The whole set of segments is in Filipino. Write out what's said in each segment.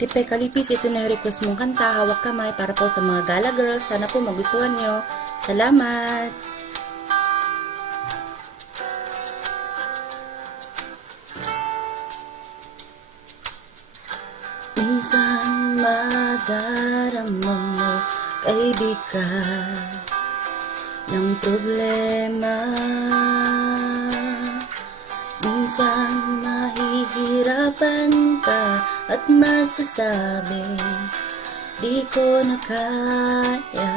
Tipe Kalipis, ito na yung request mong kanta, Hawak Kamay, para po sa mga gala girls. Sana po magustuhan nyo. Salamat! Minsan madarama mo, kaibigan, ng problema. Minsan mahihirapan ka at masasabi, di ko na kaya.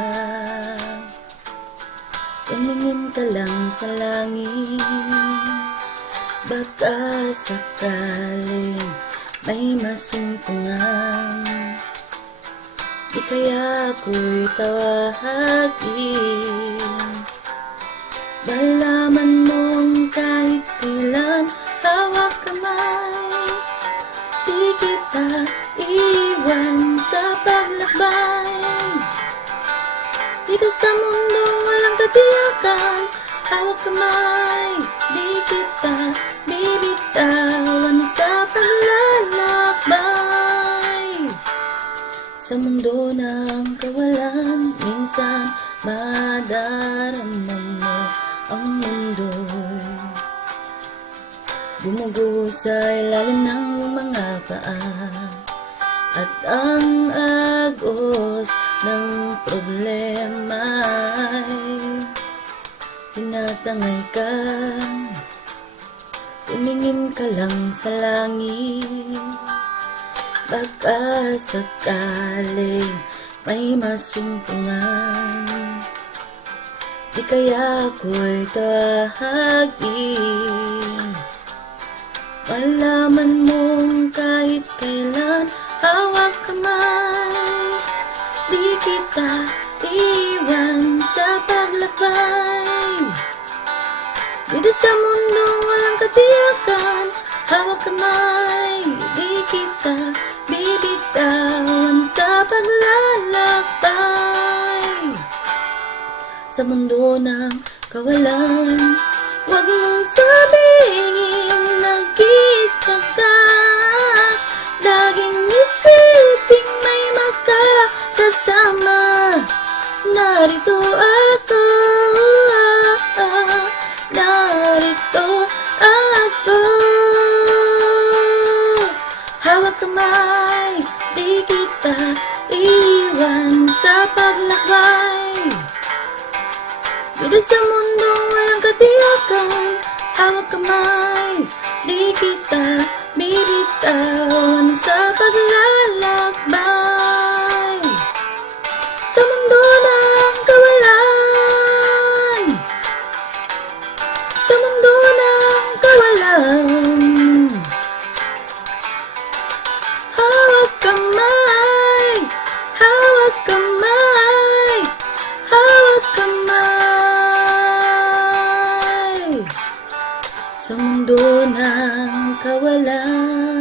Tumingin ka lang sa langit, baka sakaling may masumpungan. Di kaya ako'y tawagin, malaman mong kahit kailan hawak kamay. Di kita iwan sa paglakbay. Dito sa mundo walang katiyakan, hawak kamay. Di kita bibitawan sa paglalakbay. Sa mundo ng kawalan, minsan madarama mo ang mundo'y bumugo sa ilalim ng mga paa, at ang agos ng problema'y tinatangay ka. Tumingin ka lang sa langit, baka sakaling may masumpungan. Di kaya ako'y tawagin, malaman mong kahit kailan hawak kamay. Di kita iwan sa paglakbay. Dito sa mundo walang katiyakan, hawak kamay. Di kita bibitawan sa paglalakbay. Sa mundo ng kawalan, huwag mong sabihin nag-isa ka. Laging isipin may makakasama. Narito ako, narito ako. Hawak kamay, di kita iwan sa paglakbay. Dito sa mundo walang katiyakan, hawak kamay. Di kita bibitawan sa paglalakbay. Sa mundo ng kawalan, sa mundo ng kawalan, hawak kamay, hawak kamay, hawak kamay. Sa mundo ng kawalan.